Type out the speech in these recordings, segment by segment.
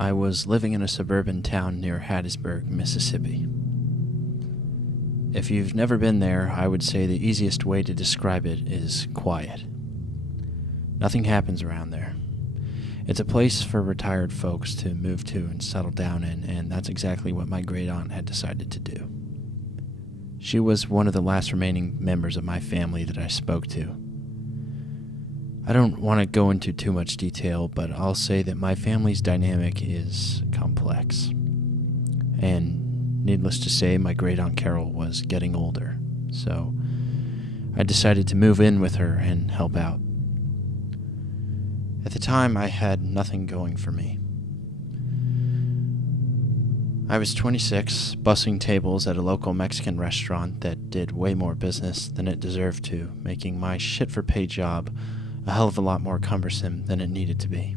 I was living in a suburban town near Hattiesburg, Mississippi. If you've never been there, I would say the easiest way to describe it is quiet. Nothing happens around there. It's a place for retired folks to move to and settle down in, and that's exactly what my great aunt had decided to do. She was one of the last remaining members of my family that I spoke to. I don't want to go into too much detail, but I'll say that my family's dynamic is complex. And needless to say, my great aunt Carol was getting older, so I decided to move in with her and help out. At the time, I had nothing going for me. I was 26, bussing tables at a local Mexican restaurant that did way more business than it deserved to, making my shit-for-pay job a hell of a lot more cumbersome than it needed to be.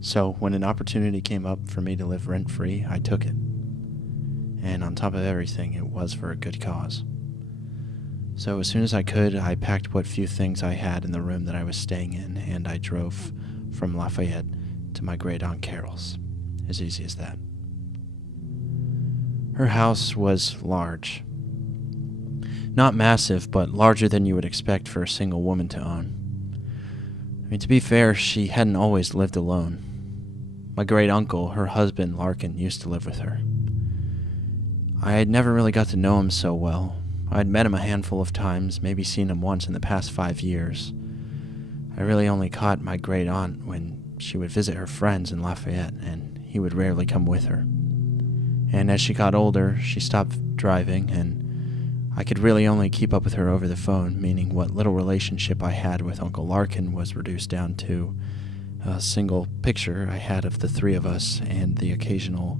So when an opportunity came up for me to live rent-free, I took it. And on top of everything, it was for a good cause. So as soon as I could, I packed what few things I had in the room that I was staying in, and I drove from Lafayette to my great aunt Carol's. As easy as that. Her house was large. Not massive, but larger than you would expect for a single woman to own. I mean, to be fair, she hadn't always lived alone. My great uncle, her husband, Larkin, used to live with her. I had never really got to know him so well. I had met him a handful of times, maybe seen him once in the past 5 years. I really only caught my great aunt when she would visit her friends in Lafayette, and he would rarely come with her. And as she got older, she stopped driving, and I could really only keep up with her over the phone, meaning what little relationship I had with Uncle Larkin was reduced down to a single picture I had of the three of us and the occasional,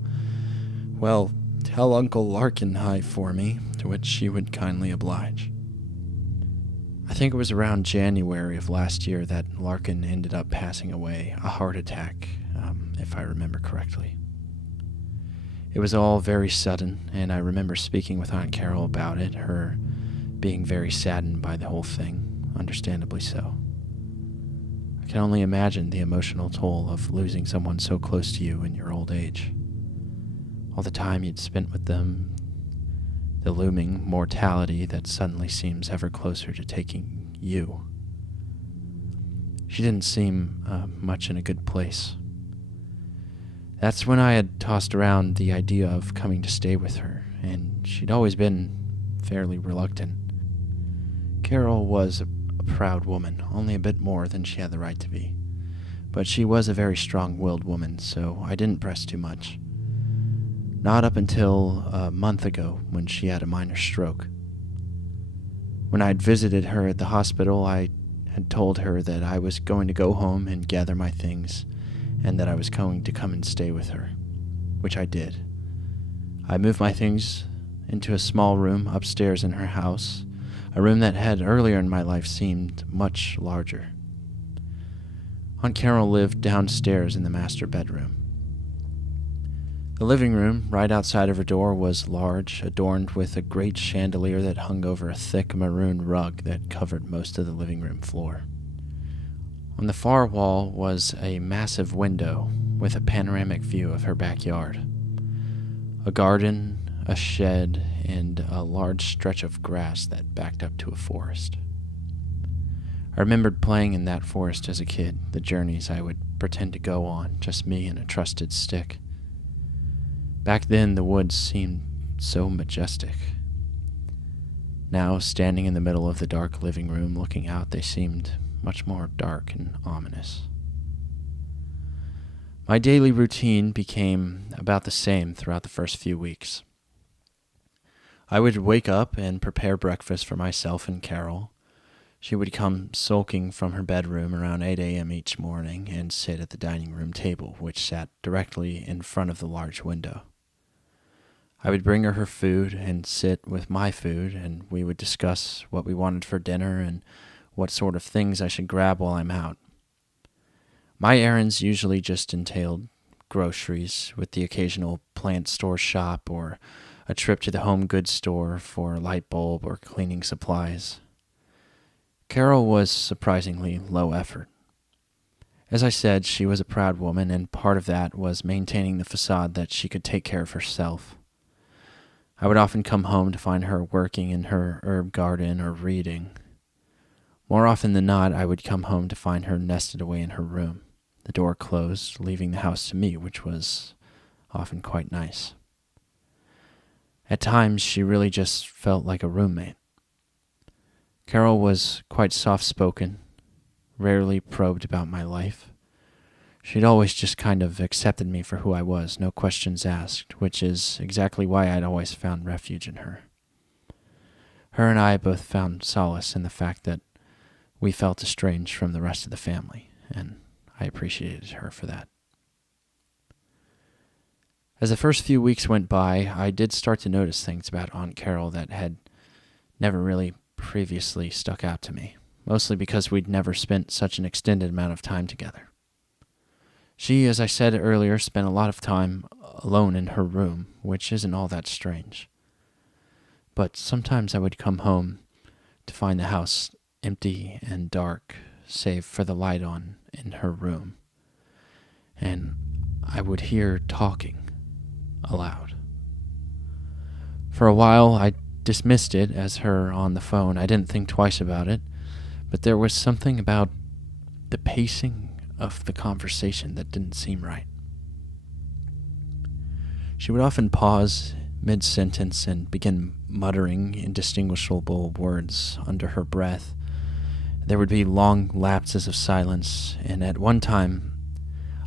"Well, tell Uncle Larkin hi for me," to which she would kindly oblige. I think it was around January of last year that Larkin ended up passing away, a heart attack, if I remember correctly. It was all very sudden, and I remember speaking with Aunt Carol about it, her being very saddened by the whole thing, understandably so. I can only imagine the emotional toll of losing someone so close to you in your old age. All the time you'd spent with them, the looming mortality that suddenly seems ever closer to taking you. She didn't seem much in a good place. That's when I had tossed around the idea of coming to stay with her, and she'd always been fairly reluctant. Carol was a proud woman, only a bit more than she had the right to be. But she was a very strong-willed woman, so I didn't press too much. Not up until a month ago, when she had a minor stroke. When I'd visited her at the hospital, I had told her that I was going to go home and gather my things, and that I was going to come and stay with her, which I did. I moved my things into a small room upstairs in her house, a room that had earlier in my life seemed much larger. Aunt Carol lived downstairs in the master bedroom. The living room, right outside of her door, was large, adorned with a great chandelier that hung over a thick maroon rug that covered most of the living room floor. On the far wall was a massive window with a panoramic view of her backyard. A garden, a shed, and a large stretch of grass that backed up to a forest. I remembered playing in that forest as a kid, the journeys I would pretend to go on, just me and a trusted stick. Back then, the woods seemed so majestic. Now, standing in the middle of the dark living room looking out, they seemed much more dark and ominous. My daily routine became about the same throughout the first few weeks. I would wake up and prepare breakfast for myself and Carol. She would come sulking from her bedroom around 8 a.m. each morning and sit at the dining room table, which sat directly in front of the large window. I would bring her food and sit with my food, and we would discuss what we wanted for dinner and what sort of things I should grab while I'm out. My errands usually just entailed groceries, with the occasional plant store shop or a trip to the home goods store for a light bulb or cleaning supplies. Carol was surprisingly low effort. As I said, she was a proud woman, and part of that was maintaining the facade that she could take care of herself. I would often come home to find her working in her herb garden or reading. More often than not, I would come home to find her nested away in her room, the door closed, leaving the house to me, which was often quite nice. At times, she really just felt like a roommate. Carol was quite soft-spoken, rarely probed about my life. She'd always just kind of accepted me for who I was, no questions asked, which is exactly why I'd always found refuge in her. Her and I both found solace in the fact that we felt estranged from the rest of the family, and I appreciated her for that. As the first few weeks went by, I did start to notice things about Aunt Carol that had never really previously stuck out to me, mostly because we'd never spent such an extended amount of time together. She, as I said earlier, spent a lot of time alone in her room, which isn't all that strange. But sometimes I would come home to find the house empty and dark, save for the light on in her room, and I would hear talking aloud. For a while, I dismissed it as her on the phone. I didn't think twice about it, but there was something about the pacing of the conversation that didn't seem right. She would often pause mid-sentence and begin muttering indistinguishable words under her breath. There would be long lapses of silence, and at one time,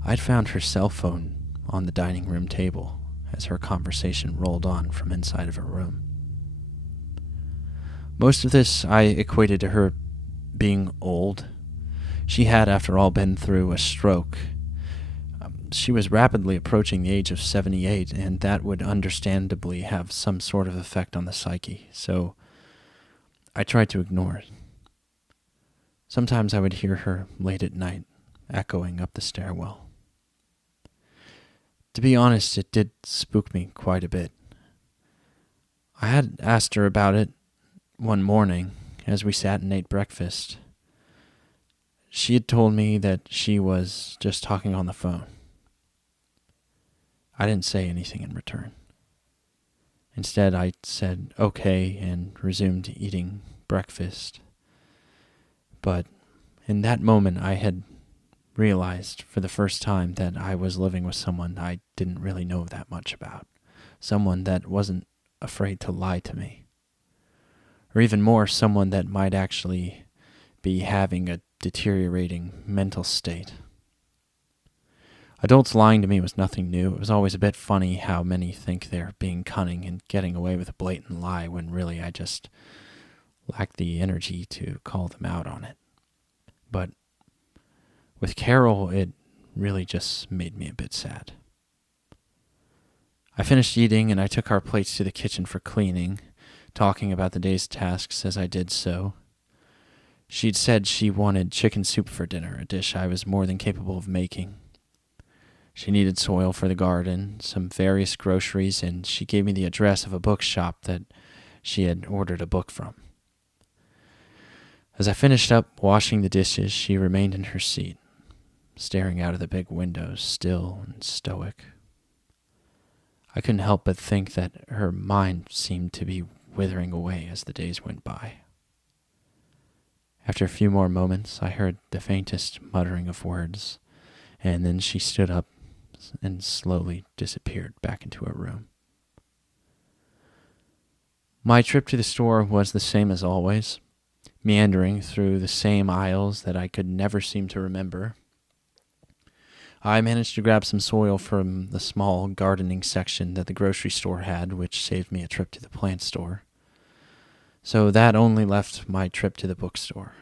I'd found her cell phone on the dining room table as her conversation rolled on from inside of her room. Most of this I equated to her being old. She had, after all, been through a stroke. She was rapidly approaching the age of 78, and that would understandably have some sort of effect on the psyche, so I tried to ignore it. Sometimes I would hear her late at night, echoing up the stairwell. To be honest, it did spook me quite a bit. I had asked her about it one morning as we sat and ate breakfast. She had told me that she was just talking on the phone. I didn't say anything in return. Instead, I said okay and resumed eating breakfast. But in that moment, I had realized for the first time that I was living with someone I didn't really know that much about. Someone that wasn't afraid to lie to me. Or even more, someone that might actually be having a deteriorating mental state. Adults lying to me was nothing new. It was always a bit funny how many think they're being cunning and getting away with a blatant lie when really I just lack the energy to call them out on it. But with Carol, it really just made me a bit sad. I finished eating and I took our plates to the kitchen for cleaning, talking about the day's tasks as I did so. She'd said she wanted chicken soup for dinner, a dish I was more than capable of making. She needed soil for the garden, some various groceries, and she gave me the address of a bookshop that she had ordered a book from. As I finished up washing the dishes, she remained in her seat, staring out of the big windows, still and stoic. I couldn't help but think that her mind seemed to be withering away as the days went by. After a few more moments, I heard the faintest muttering of words, and then she stood up and slowly disappeared back into her room. My trip to the store was the same as always, meandering through the same aisles that I could never seem to remember. I managed to grab some soil from the small gardening section that the grocery store had, which saved me a trip to the plant store. So that only left my trip to the bookstore.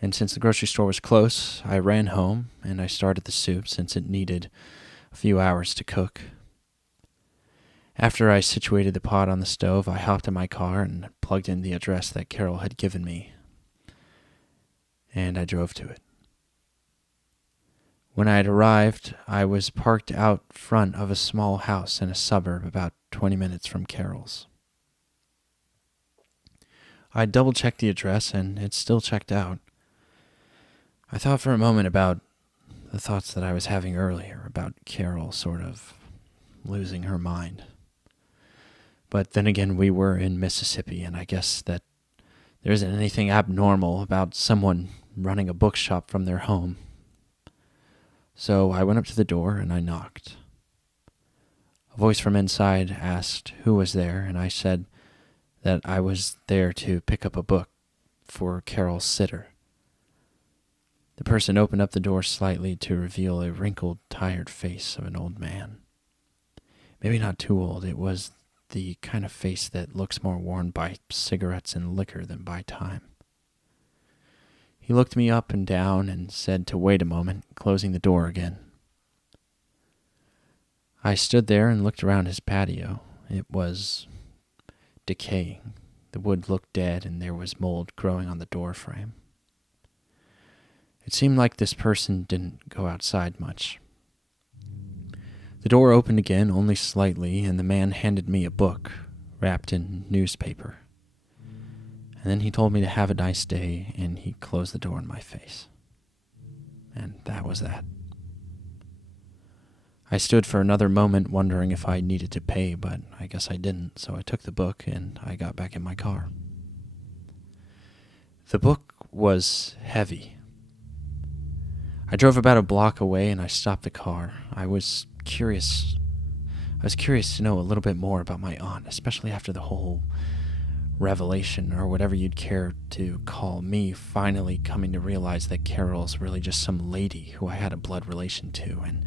And since the grocery store was close, I ran home and I started the soup since it needed a few hours to cook. After I situated the pot on the stove, I hopped in my car and plugged in the address that Carol had given me, and I drove to it. When I had arrived, I was parked out front of a small house in a suburb about 20 minutes from Carol's. I double-checked the address, and it still checked out. I thought for a moment about the thoughts that I was having earlier about Carol sort of losing her mind. But then again, we were in Mississippi, and I guess that there isn't anything abnormal about someone running a bookshop from their home. So I went up to the door and I knocked. A voice from inside asked who was there, and I said that I was there to pick up a book for Carol's sitter. The person opened up the door slightly to reveal a wrinkled, tired face of an old man. Maybe not too old. It was the kind of face that looks more worn by cigarettes and liquor than by time. He looked me up and down and said to wait a moment, closing the door again. I stood there and looked around his patio. It was decaying. The wood looked dead and there was mold growing on the door frame. It seemed like this person didn't go outside much. The door opened again, only slightly, and the man handed me a book wrapped in newspaper. And then he told me to have a nice day, and he closed the door in my face. And that was that. I stood for another moment wondering if I needed to pay, but I guess I didn't, so I took the book and I got back in my car. The book was heavy. I drove about a block away and I stopped the car. I was curious to know a little bit more about my aunt, especially after the whole revelation, or whatever you'd care to call me, finally coming to realize that Carol's really just some lady who I had a blood relation to and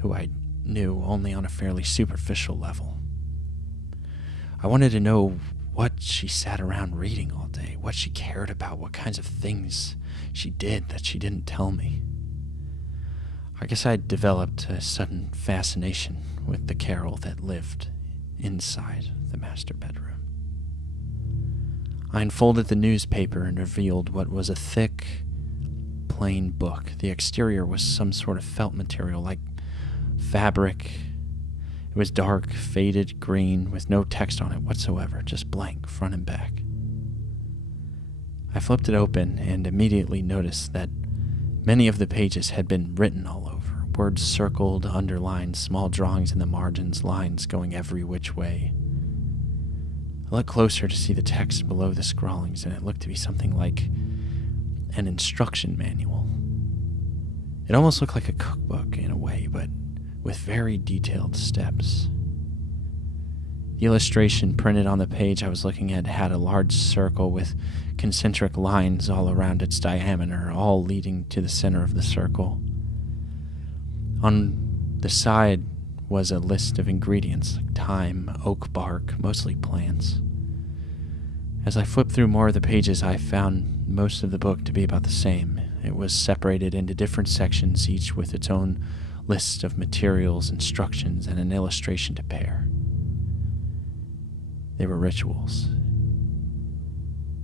who I knew only on a fairly superficial level. I wanted to know what she sat around reading all day, what she cared about, what kinds of things she did that she didn't tell me. I guess I'd developed a sudden fascination with the Carol that lived inside the master bedroom. I unfolded the newspaper and revealed what was a thick, plain book. The exterior was some sort of felt material, like fabric. It was dark, faded green, with no text on it whatsoever, just blank, front and back. I flipped it open and immediately noticed that many of the pages had been written all over, words circled, underlined, small drawings in the margins, lines going every which way. I looked closer to see the text below the scrawlings, and it looked to be something like an instruction manual. It almost looked like a cookbook in a way, but with very detailed steps. The illustration printed on the page I was looking at had a large circle with concentric lines all around its diameter, all leading to the center of the circle. On the side was a list of ingredients like thyme, oak bark, mostly plants. As I flipped through more of the pages, I found most of the book to be about the same. It was separated into different sections, each with its own list of materials, instructions, and an illustration to pair. They were rituals.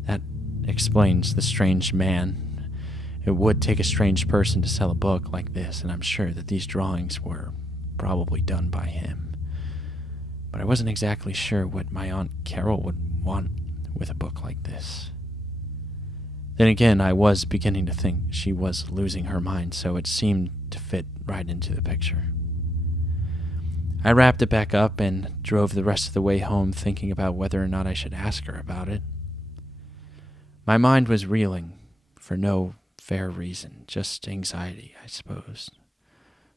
That explains the strange man. It would take a strange person to sell a book like this, and I'm sure that these drawings were probably done by him. But I wasn't exactly sure what my Aunt Carol would want with a book like this. Then again, I was beginning to think she was losing her mind, so it seemed to fit right into the picture. I wrapped it back up and drove the rest of the way home, thinking about whether or not I should ask her about it. My mind was reeling for no fair reason, just anxiety, I suppose.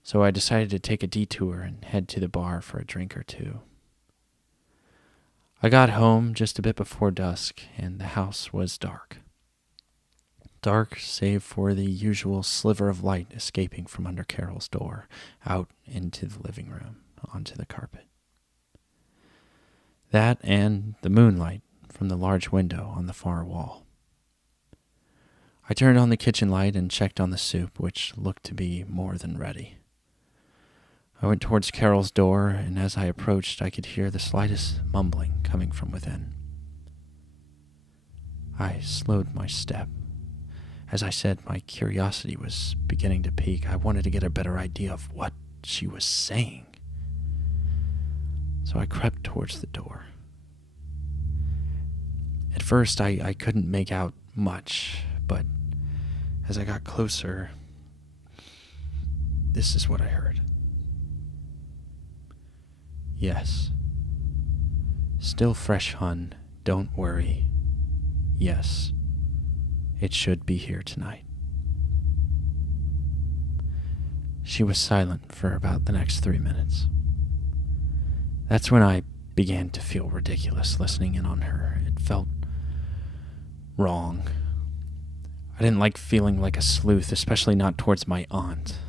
So I decided to take a detour and head to the bar for a drink or two. I got home just a bit before dusk, and the house was dark. Dark save for the usual sliver of light escaping from under Carol's door, out into the living room, onto the carpet. That and the moonlight from the large window on the far wall. I turned on the kitchen light and checked on the soup, which looked to be more than ready. I went towards Carol's door, and as I approached, I could hear the slightest mumbling coming from within. I slowed my step. As I said, my curiosity was beginning to peak. I wanted to get a better idea of what she was saying. So I crept towards the door. At first, I couldn't make out much, but as I got closer, This is what I heard. Yes. Still fresh, hun. Don't worry. Yes. It should be here tonight. She was silent for about the next 3 minutes. That's when I began to feel ridiculous listening in on her. It felt wrong. I didn't like feeling like a sleuth, especially not towards my aunt.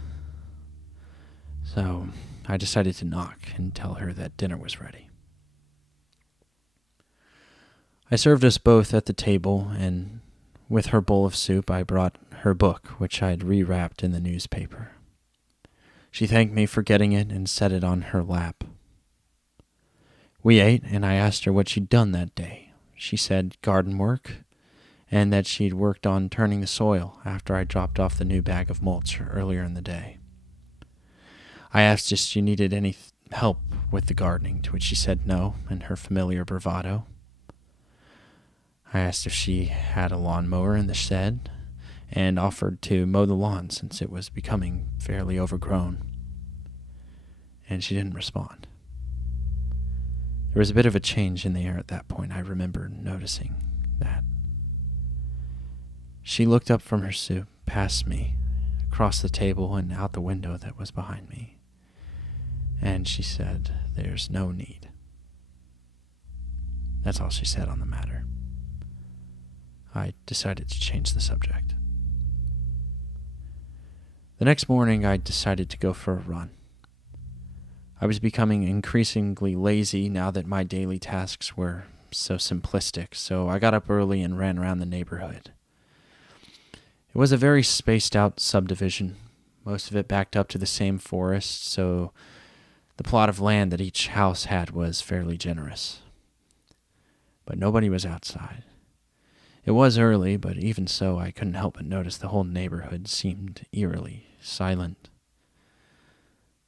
So I decided to knock and tell her that dinner was ready. I served us both at the table, and with her bowl of soup, I brought her book, which I had rewrapped in the newspaper. She thanked me for getting it and set it on her lap. We ate, and I asked her what she'd done that day. She said garden work, and that she'd worked on turning the soil after I dropped off the new bag of mulch earlier in the day. I asked if she needed any help with the gardening, to which she said no, in her familiar bravado. I asked if she had a lawnmower in the shed, and offered to mow the lawn since it was becoming fairly overgrown. And she didn't respond. There was a bit of a change in the air at that point. I remember noticing that. She looked up from her soup, past me, across the table and out the window that was behind me. And she said, "There's no need." That's all she said on the matter. I decided to change the subject. The next morning, I decided to go for a run. I was becoming increasingly lazy now that my daily tasks were so simplistic, so I got up early and ran around the neighborhood. It was a very spaced-out subdivision, most of it backed up to the same forest, so the plot of land that each house had was fairly generous. But nobody was outside. It was early, but even so, I couldn't help but notice the whole neighborhood seemed eerily silent.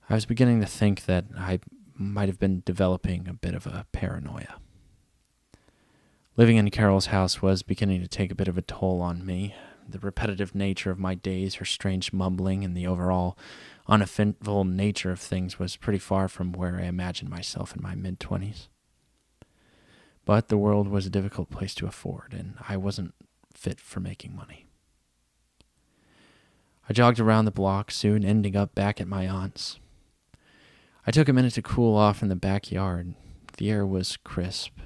I was beginning to think that I might have been developing a bit of a paranoia. Living in Carol's house was beginning to take a bit of a toll on me. The repetitive nature of my days, her strange mumbling, and the overall uneventful nature of things was pretty far from where I imagined myself in my mid-20s. But the world was a difficult place to afford, and I wasn't fit for making money. I jogged around the block, soon ending up back at my aunt's. I took a minute to cool off in the backyard. The air was crisp.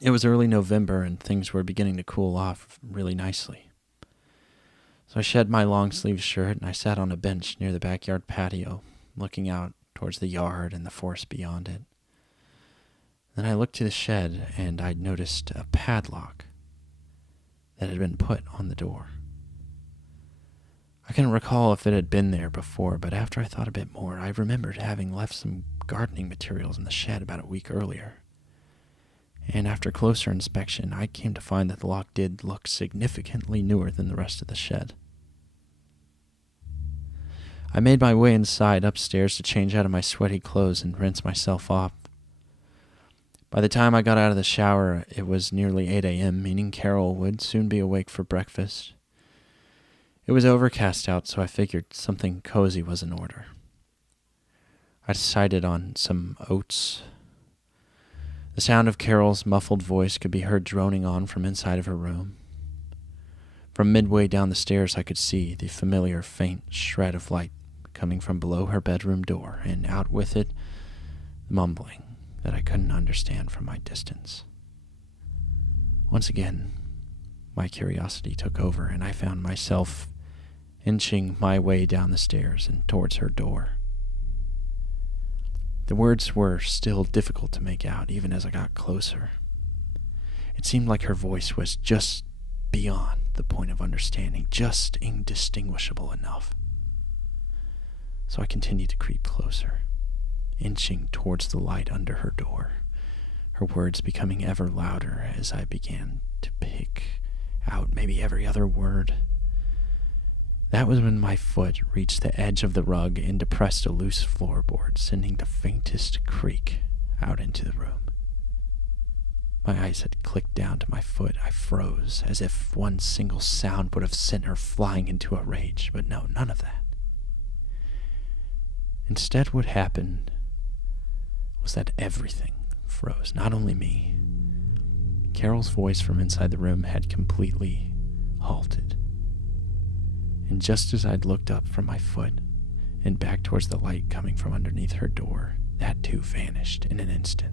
It was early November, and things were beginning to cool off really nicely. So I shed my long-sleeved shirt, and I sat on a bench near the backyard patio, looking out towards the yard and the forest beyond it. Then I looked to the shed, and I noticed a padlock that had been put on the door. I couldn't recall if it had been there before, but after I thought a bit more, I remembered having left some gardening materials in the shed about a week earlier. And after closer inspection, I came to find that the lock did look significantly newer than the rest of the shed. I made my way inside upstairs to change out of my sweaty clothes and rinse myself off. By the time I got out of the shower, it was nearly 8 a.m., meaning Carol would soon be awake for breakfast. It was overcast out, so I figured something cozy was in order. I decided on some oats. The sound of Carol's muffled voice could be heard droning on from inside of her room. From midway down the stairs, I could see the familiar faint shred of light coming from below her bedroom door, and out with it, mumbling that I couldn't understand from my distance. Once again, my curiosity took over, and I found myself inching my way down the stairs and towards her door. The words were still difficult to make out, even as I got closer. It seemed like her voice was just beyond the point of understanding, just indistinguishable enough. So I continued to creep closer, inching towards the light under her door, her words becoming ever louder as I began to pick out maybe every other word. That was when my foot reached the edge of the rug and depressed a loose floorboard, sending the faintest creak out into the room. My eyes had clicked down to my foot. I froze, as if one single sound would have sent her flying into a rage, but no, none of that. Instead, what happened was that everything froze, not only me. Carol's voice from inside the room had completely halted. And just as I'd looked up from my foot and back towards the light coming from underneath her door, that too vanished in an instant.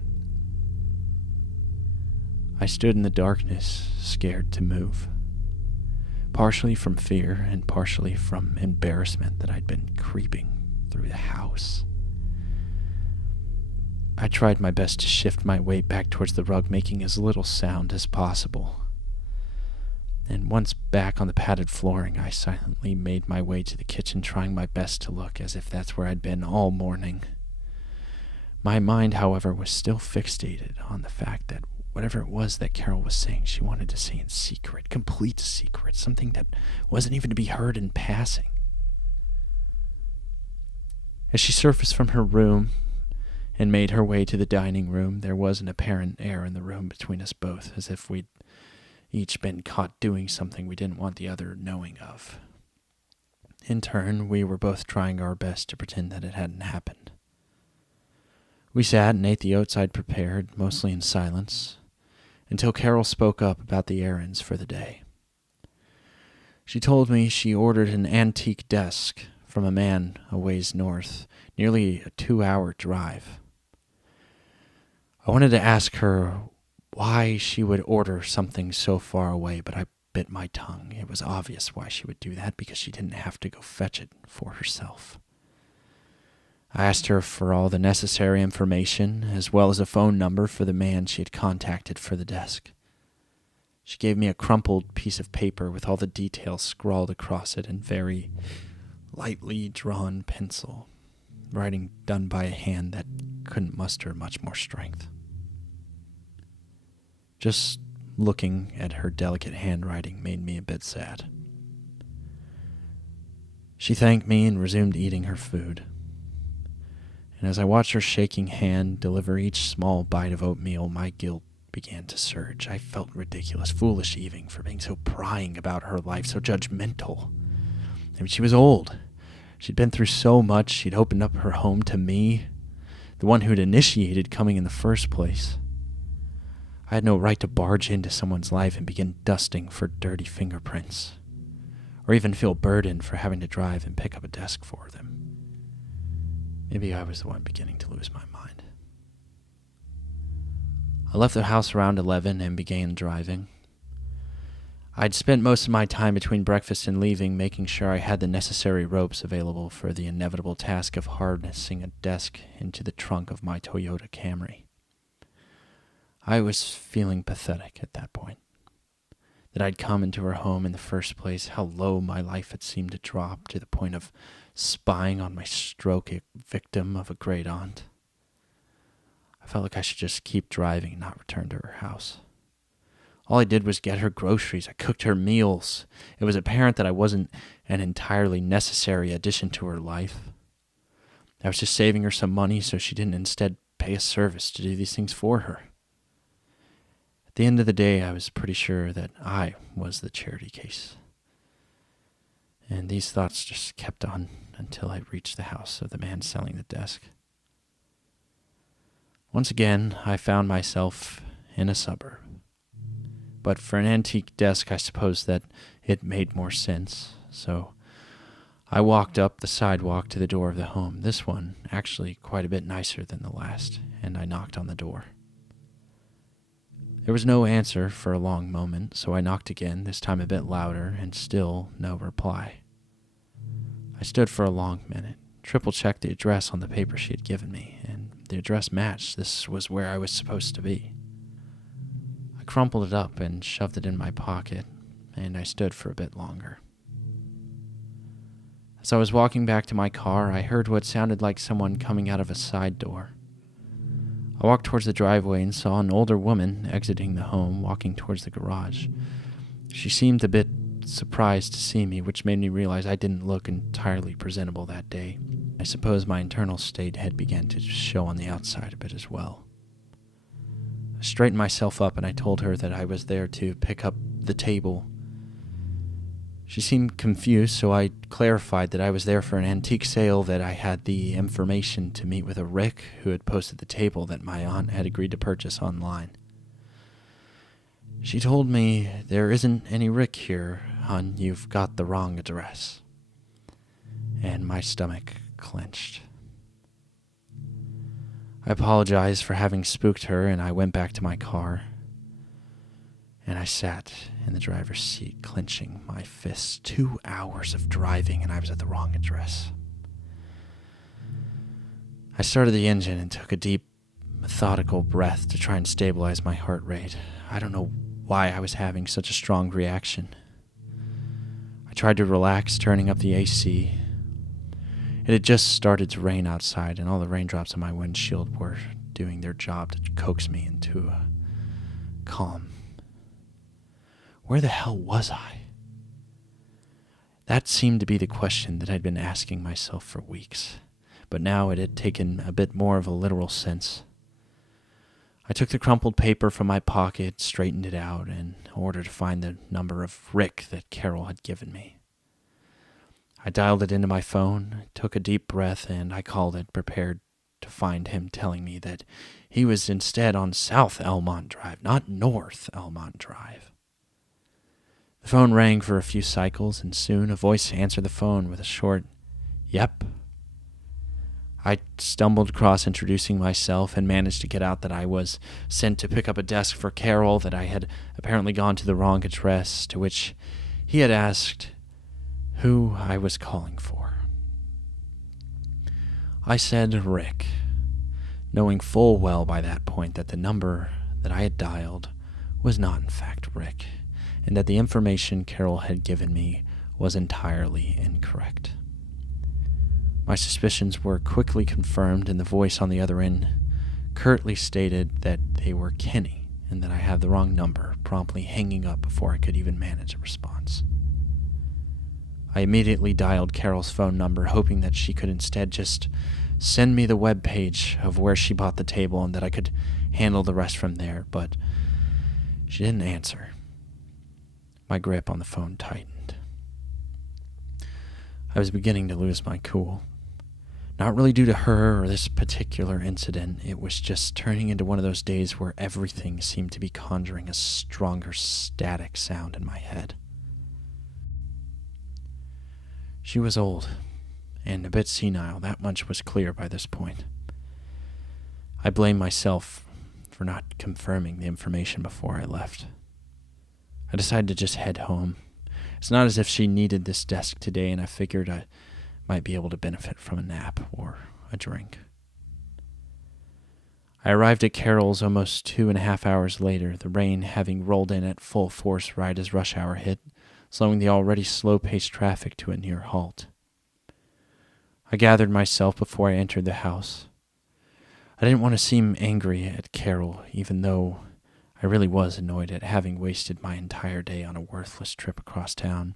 I stood in the darkness, scared to move, partially from fear and partially from embarrassment that I'd been creeping through the house. I tried my best to shift my weight back towards the rug, making as little sound as possible. And once back on the padded flooring, I silently made my way to the kitchen, trying my best to look as if that's where I'd been all morning. My mind, however, was still fixated on the fact that whatever it was that Carol was saying, she wanted to say in secret, complete secret, something that wasn't even to be heard in passing. As she surfaced from her room and made her way to the dining room, there was an apparent air in the room between us both, as if we'd each been caught doing something we didn't want the other knowing of. In turn, we were both trying our best to pretend that it hadn't happened. We sat and ate the oats I'd prepared, mostly in silence, until Carol spoke up about the errands for the day. She told me she ordered an antique desk from a man a ways north, nearly a 2-hour drive. I wanted to ask her why she would order something so far away, but I bit my tongue. It was obvious why she would do that, because she didn't have to go fetch it for herself. I asked her for all the necessary information, as well as a phone number for the man she had contacted for the desk. She gave me a crumpled piece of paper with all the details scrawled across it in very lightly drawn pencil, writing done by a hand that couldn't muster much more strength. Just looking at her delicate handwriting made me a bit sad. She thanked me and resumed eating her food. And as I watched her shaking hand deliver each small bite of oatmeal, my guilt began to surge. I felt ridiculous, foolish even, for being so prying about her life, so judgmental. I mean, she was old. She'd been through so much. She'd opened up her home to me, the one who'd initiated coming in the first place. I had no right to barge into someone's life and begin dusting for dirty fingerprints, or even feel burdened for having to drive and pick up a desk for them. Maybe I was the one beginning to lose my mind. I left the house around 11 and began driving. I'd spent most of my time between breakfast and leaving making sure I had the necessary ropes available for the inevitable task of harnessing a desk into the trunk of my Toyota Camry. I was feeling pathetic at that point. That I'd come into her home in the first place, how low my life had seemed to drop to the point of spying on my stroke victim of a great aunt. I felt like I should just keep driving and not return to her house. All I did was get her groceries. I cooked her meals. It was apparent that I wasn't an entirely necessary addition to her life. I was just saving her some money so she didn't instead pay a service to do these things for her. At the end of the day, I was pretty sure that I was the charity case. And these thoughts just kept on until I reached the house of the man selling the desk. Once again, I found myself in a suburb. But for an antique desk, I suppose that it made more sense. So I walked up the sidewalk to the door of the home, this one actually quite a bit nicer than the last, and I knocked on the door. There was no answer for a long moment, so I knocked again, this time a bit louder, and still no reply. I stood for a long minute, triple-checked the address on the paper she had given me, and the address matched. This was where I was supposed to be. I crumpled it up and shoved it in my pocket, and I stood for a bit longer. As I was walking back to my car, I heard what sounded like someone coming out of a side door. I walked towards the driveway and saw an older woman exiting the home, walking towards the garage. She seemed a bit surprised to see me, which made me realize I didn't look entirely presentable that day. I suppose my internal state had begun to show on the outside a bit as well. I straightened myself up and I told her that I was there to pick up the table. She seemed confused, so I clarified that I was there for an antique sale, that I had the information to meet with a Rick who had posted the table that my aunt had agreed to purchase online. She told me, "There isn't any Rick here, hon. You've got the wrong address." And my stomach clenched. I apologized for having spooked her, and I went back to my car. And I sat in the driver's seat, clenching my fists. 2 hours of driving, and I was at the wrong address. I started the engine and took a deep, methodical breath to try and stabilize my heart rate. I don't know why I was having such a strong reaction. I tried to relax, turning up the AC. It had just started to rain outside, and all the raindrops on my windshield were doing their job to coax me into a calm. Where the hell was I? That seemed to be the question that I'd been asking myself for weeks, but now it had taken a bit more of a literal sense. I took the crumpled paper from my pocket, straightened it out, in order to find the number of Rick that Carol had given me. I dialed it into my phone, took a deep breath, and I called it, prepared to find him telling me that he was instead on South Elmont Drive, not North Elmont Drive. The phone rang for a few cycles, and soon a voice answered the phone with a short, "Yep." I stumbled across introducing myself and managed to get out that I was sent to pick up a desk for Carol, that I had apparently gone to the wrong address, to which he had asked who I was calling for. I said Rick, knowing full well by that point that the number that I had dialed was not in fact Rick, and that the information Carol had given me was entirely incorrect. My suspicions were quickly confirmed, and the voice on the other end curtly stated that they were Kenny and that I had the wrong number, promptly hanging up before I could even manage a response. I immediately dialed Carol's phone number, hoping that she could instead just send me the web page of where she bought the table and that I could handle the rest from there, but she didn't answer. My grip on the phone tightened. I was beginning to lose my cool. Not really due to her or this particular incident, it was just turning into one of those days where everything seemed to be conjuring a stronger static sound in my head. She was old, and a bit senile, that much was clear by this point. I blamed myself for not confirming the information before I left. I decided to just head home. It's not as if she needed this desk today, and I figured I might be able to benefit from a nap or a drink. I arrived at Carol's almost 2.5 hours later, the rain having rolled in at full force right as rush hour hit, slowing the already slow-paced traffic to a near halt. I gathered myself before I entered the house. I didn't want to seem angry at Carol, even though I really was annoyed at having wasted my entire day on a worthless trip across town.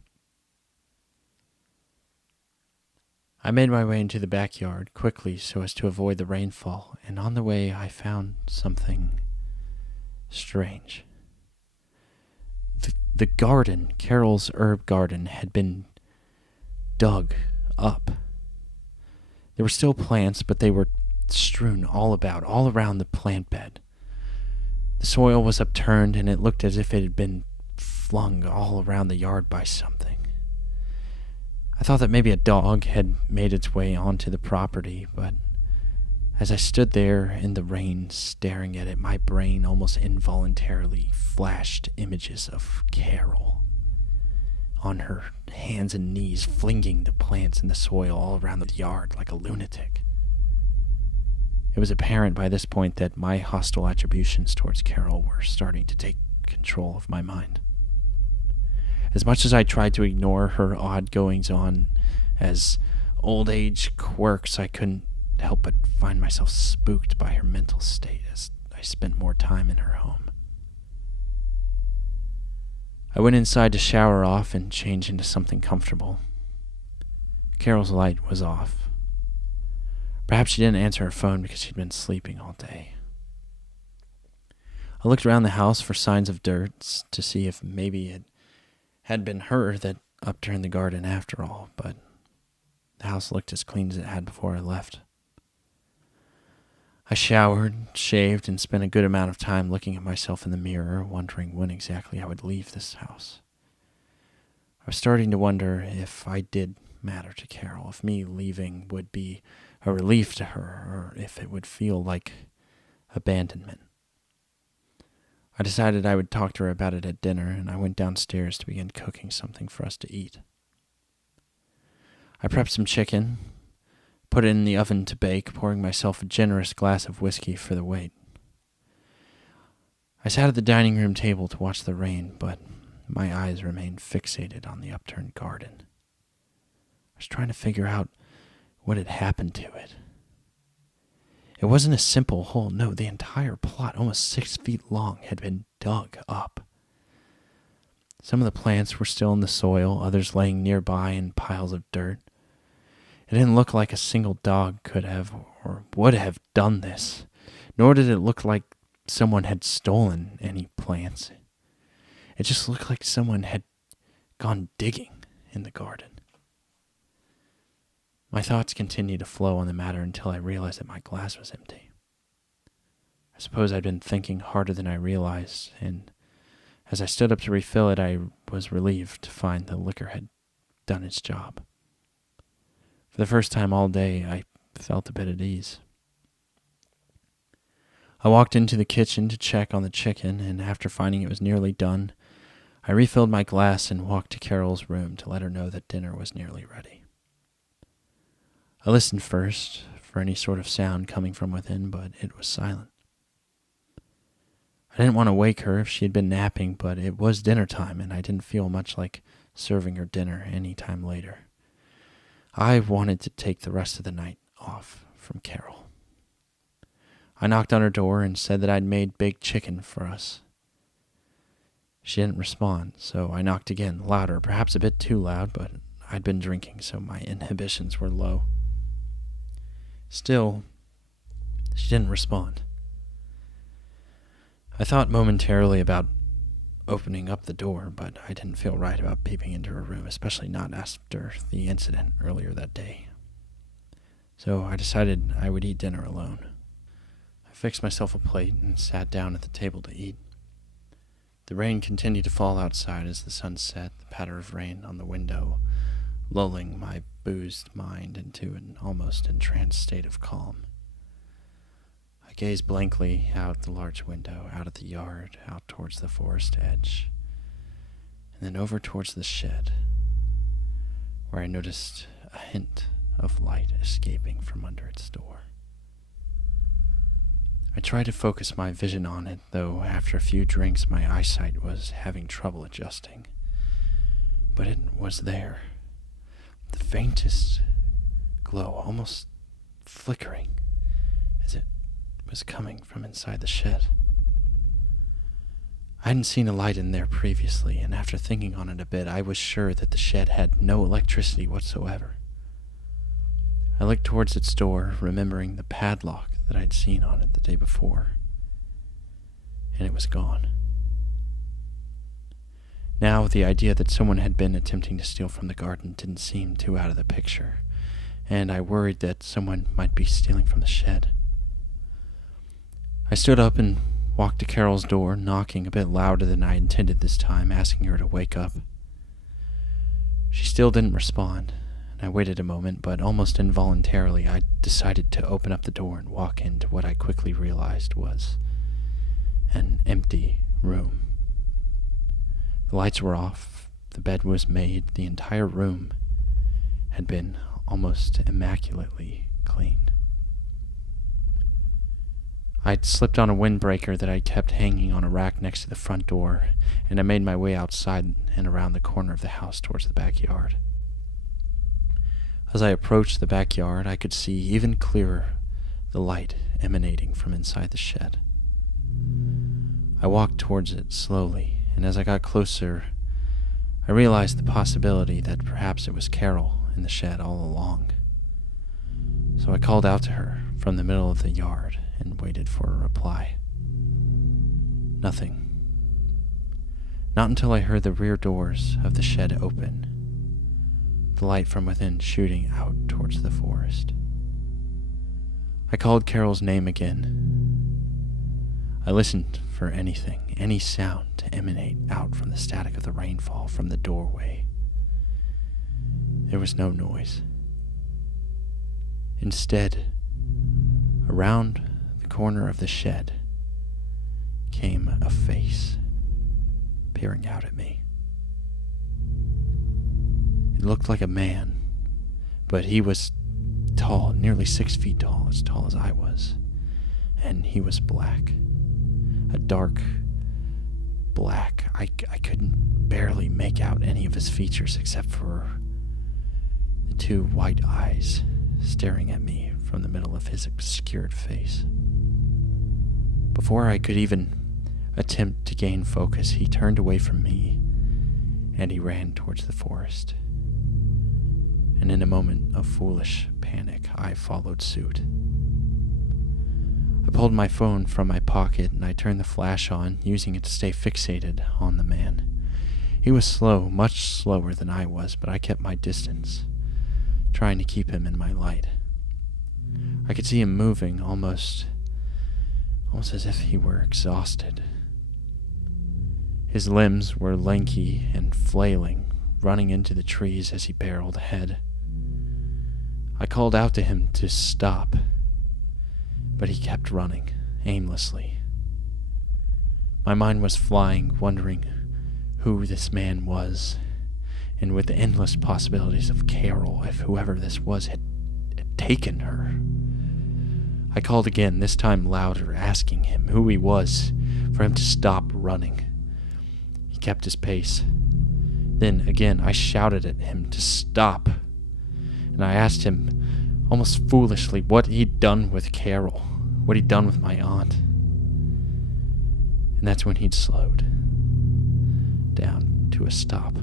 I made my way into the backyard quickly so as to avoid the rainfall, and on the way I found something strange. The garden, Carol's herb garden, had been dug up. There were still plants, but they were strewn all around the plant bed. The soil was upturned, and it looked as if it had been flung all around the yard by something. I thought that maybe a dog had made its way onto the property, but as I stood there in the rain staring at it, my brain almost involuntarily flashed images of Carol on her hands and knees, flinging the plants in the soil all around the yard like a lunatic. It was apparent by this point that my hostile attributions towards Carol were starting to take control of my mind. As much as I tried to ignore her odd goings-on as old age quirks, I couldn't help but find myself spooked by her mental state as I spent more time in her home. I went inside to shower off and change into something comfortable. Carol's light was off. Perhaps she didn't answer her phone because she'd been sleeping all day. I looked around the house for signs of dirt to see if maybe it had been her that upturned the garden after all, but the house looked as clean as it had before I left. I showered, shaved, and spent a good amount of time looking at myself in the mirror, wondering when exactly I would leave this house. I was starting to wonder if I did matter to Carol, if me leaving would be a relief to her, or if it would feel like abandonment. I decided I would talk to her about it at dinner, and I went downstairs to begin cooking something for us to eat. I prepped some chicken, put it in the oven to bake, pouring myself a generous glass of whiskey for the wait. I sat at the dining room table to watch the rain, but my eyes remained fixated on the upturned garden. I was trying to figure out what had happened to it. It wasn't a simple hole. No, the entire plot, almost 6 feet long, had been dug up. Some of the plants were still in the soil, others laying nearby in piles of dirt. It didn't look like a single dog could have or would have done this, nor did it look like someone had stolen any plants. It just looked like someone had gone digging in the garden. My thoughts continued to flow on the matter until I realized that my glass was empty. I suppose I'd been thinking harder than I realized, and as I stood up to refill it, I was relieved to find the liquor had done its job. For the first time all day, I felt a bit at ease. I walked into the kitchen to check on the chicken, and after finding it was nearly done, I refilled my glass and walked to Carol's room to let her know that dinner was nearly ready. I listened first for any sort of sound coming from within, but it was silent. I didn't want to wake her if she had been napping, but it was dinner time, and I didn't feel much like serving her dinner any time later. I wanted to take the rest of the night off from Carol. I knocked on her door and said that I'd made baked chicken for us. She didn't respond, so I knocked again, louder, perhaps a bit too loud, but I'd been drinking, so my inhibitions were low. Still, she didn't respond. I thought momentarily about opening up the door, but I didn't feel right about peeping into her room, especially not after the incident earlier that day. So I decided I would eat dinner alone. I fixed myself a plate and sat down at the table to eat. The rain continued to fall outside as the sun set, the patter of rain on the window, lulling my boozed mind into an almost entranced state of calm. I gazed blankly out the large window, out at the yard, out towards the forest edge, and then over towards the shed, where I noticed a hint of light escaping from under its door. I tried to focus my vision on it, though after a few drinks my eyesight was having trouble adjusting. But it was there. The faintest glow, almost flickering, as it was coming from inside the shed. I hadn't seen a light in there previously, and after thinking on it a bit, I was sure that the shed had no electricity whatsoever. I looked towards its door, remembering the padlock that I'd seen on it the day before, and it was gone. Now, the idea that someone had been attempting to steal from the garden didn't seem too out of the picture, and I worried that someone might be stealing from the shed. I stood up and walked to Carol's door, knocking a bit louder than I intended this time, asking her to wake up. She still didn't respond, and I waited a moment, but almost involuntarily I decided to open up the door and walk into what I quickly realized was an empty room. The lights were off, the bed was made, the entire room had been almost immaculately cleaned. I'd slipped on a windbreaker that I kept hanging on a rack next to the front door, and I made my way outside and around the corner of the house towards the backyard. As I approached the backyard, I could see even clearer the light emanating from inside the shed. I walked towards it slowly, and as I got closer, I realized the possibility that perhaps it was Carol in the shed all along. So I called out to her from the middle of the yard and waited for a reply. Nothing. Not until I heard the rear doors of the shed open the light from within shooting out towards the forest. I called Carol's name again. I listened for anything, any sound to emanate out from the static of the rainfall from the doorway. There was no noise. Instead, around the corner of the shed came a face peering out at me. It looked like a man, but he was tall, nearly 6 feet tall as I was, and he was black. A dark black. I couldn't barely make out any of his features except for the 2 white eyes staring at me from the middle of his obscured face. Before I could even attempt to gain focus, he turned away from me and he ran towards the forest. And in a moment of foolish panic, I followed suit. I pulled my phone from my pocket and I turned the flash on, using it to stay fixated on the man. He was slow, much slower than I was, but I kept my distance, trying to keep him in my light. I could see him moving, almost as if he were exhausted. His limbs were lanky and flailing, running into the trees as he barreled ahead. I called out to him to stop, but he kept running, aimlessly. My mind was flying, wondering who this man was, and with the endless possibilities of Carol, if whoever this was had taken her. I called again, this time louder, asking him who he was, for him to stop running. He kept his pace. Then again I shouted at him to stop, and I asked him, almost foolishly, what he'd done with Carol, what he'd done with my aunt. And that's when he'd slowed down to a stop.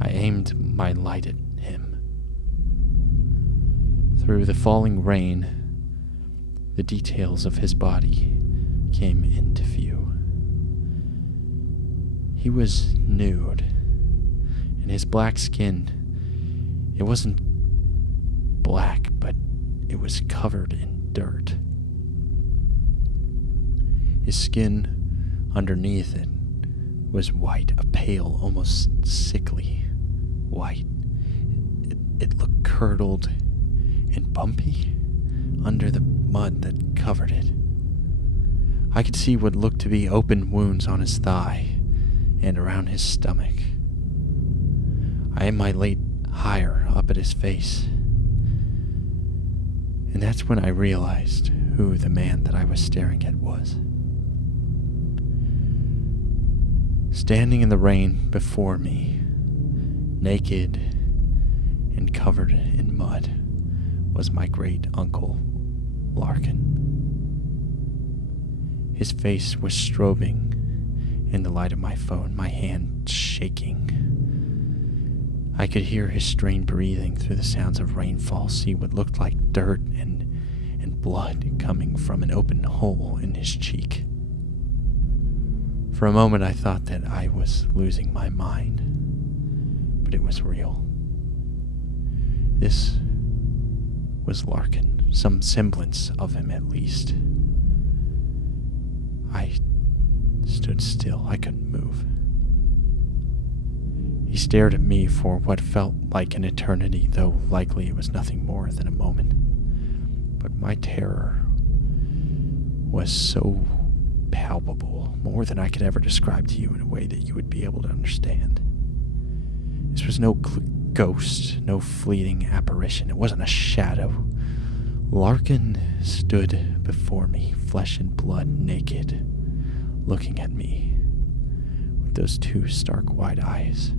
I aimed my light at him. Through the falling rain, the details of his body came into view. He was nude, and his black skin, it wasn't black, but it was covered in dirt. His skin underneath it was white, a pale, almost sickly white. It looked curdled and bumpy under the mud that covered it. I could see what looked to be open wounds on his thigh and around his stomach. I aimed my light higher up at his face, and that's when I realized who the man that I was staring at was. Standing in the rain before me, naked and covered in mud, was my great uncle, Larkin. His face was strobing in the light of my phone, my hand shaking. I could hear his strained breathing through the sounds of rainfall, see what looked like dirt and blood coming from an open hole in his cheek. For a moment I thought that I was losing my mind, but it was real. This was Larkin, some semblance of him at least. I stood still. I couldn't move. He stared at me for what felt like an eternity, though likely it was nothing more than a moment. But my terror was so palpable, more than I could ever describe to you in a way that you would be able to understand. This was no ghost, no fleeting apparition. It wasn't a shadow. Larkin stood before me, flesh and blood, naked, looking at me with those 2 stark wide eyes.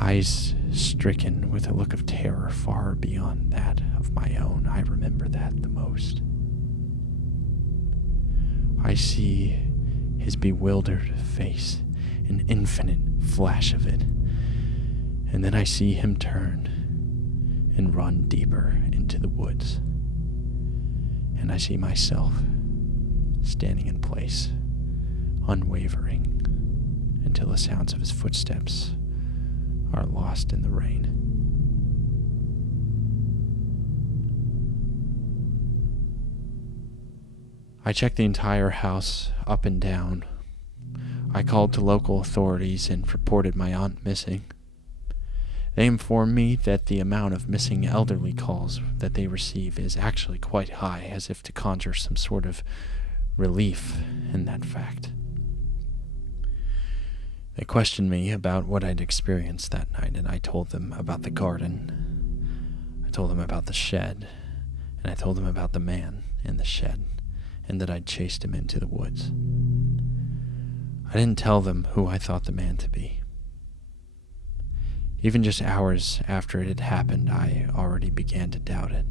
Eyes stricken with a look of terror far beyond that of my own. I remember that the most. I see his bewildered face, an infinite flash of it, and then I see him turn and run deeper into the woods, and I see myself standing in place, unwavering until the sounds of his footsteps are lost in the rain. I checked the entire house up and down. I called to local authorities and reported my aunt missing. They informed me that the amount of missing elderly calls that they receive is actually quite high, as if to conjure some sort of relief in that fact. They questioned me about what I'd experienced that night, and I told them about the garden. I told them about the shed, and I told them about the man in the shed, and that I'd chased him into the woods. I didn't tell them who I thought the man to be. Even just hours after it had happened, I already began to doubt it,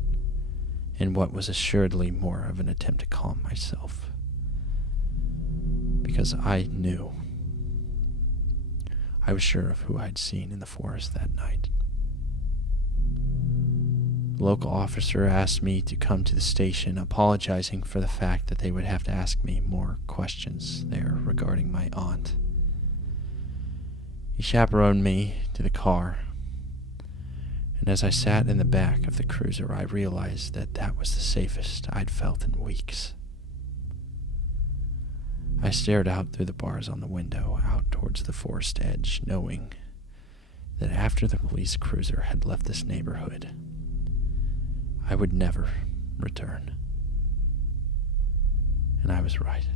in what was assuredly more of an attempt to calm myself. Because I knew. I was sure of who I'd seen in the forest that night. The local officer asked me to come to the station, apologizing for the fact that they would have to ask me more questions there regarding my aunt. He chaperoned me to the car, and as I sat in the back of the cruiser, I realized that that was the safest I'd felt in weeks. I stared out through the bars on the window, out towards the forest edge, knowing that after the police cruiser had left this neighborhood, I would never return. And I was right.